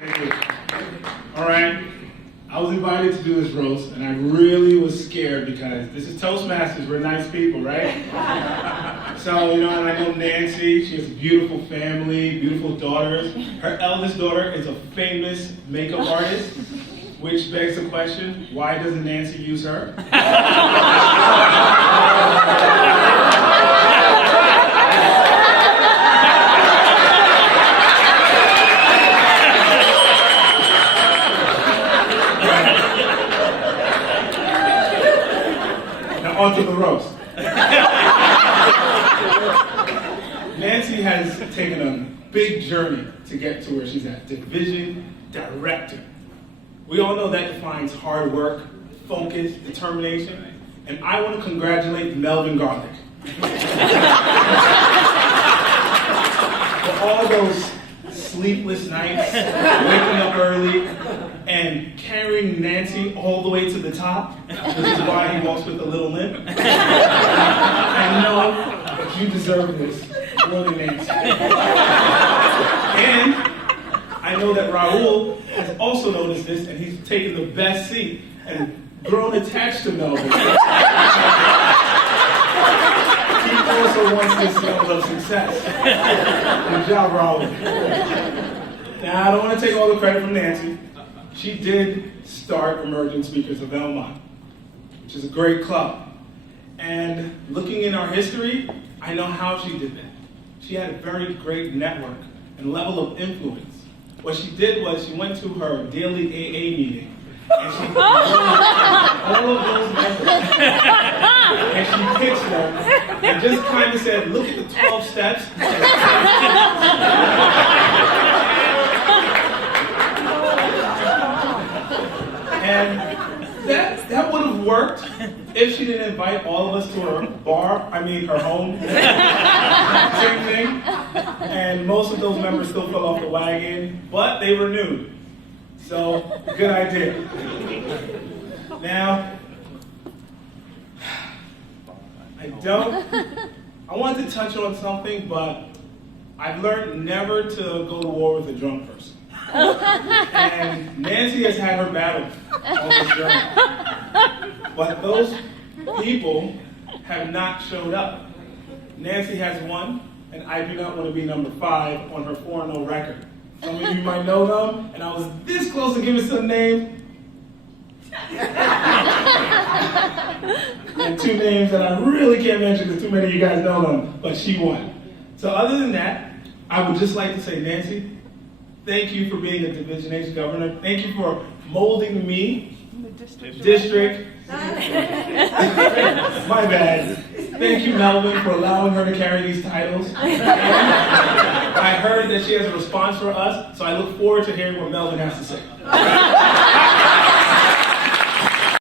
Thank you. All right. I was invited to do this roast, and I really was scared because this is Toastmasters. We're nice people, right? So, and I know Nancy. She has a beautiful family, beautiful daughters. Her eldest daughter is a famous makeup artist, which begs the question, why doesn't Nancy use her? Onto the roast. Nancy has taken a big journey to get to where she's at, division director. We all know that defines hard work, focus, determination, and I want to congratulate Melvin Garlic. For all those sleepless nights, waking up early, and carrying Nancy all the way to the top, which is why he walks with a little limp. I know that you deserve this more than Nancy. And I know that Raul has also noticed this, and he's taken the best seat and grown attached to Melvin. He also wants this level of success. Good job, Raul. Now, I don't want to take all the credit from Nancy. She did start Emerging Speakers of Belmont, which is a great club. And looking in our history, I know how she did that. She had a very great network and level of influence. What she did was she went to her daily AA meeting, and she all of those members, and she pitched them, and just kind of said, look at the 12 steps. And that would have worked if she didn't invite all of us to her her home. Same thing. And most of those members still fell off the wagon, but they renewed. So, good idea. Now, I wanted to touch on something, but I've learned never to go to war with a drunk person. And Nancy has had her battle on this journey. But those people have not showed up. Nancy has won, and I do not want to be number 5 on her 4-0 record. Some of you might know them, and I was this close to giving some names. And 2 names that I really can't mention because too many of you guys know them, but she won. So other than that, I would just like to say, Nancy, thank you for being a Division H governor. Thank you for molding me. District. My bad. Thank you, Melvin, for allowing her to carry these titles. And I heard that she has a response for us, so I look forward to hearing what Melvin has to say.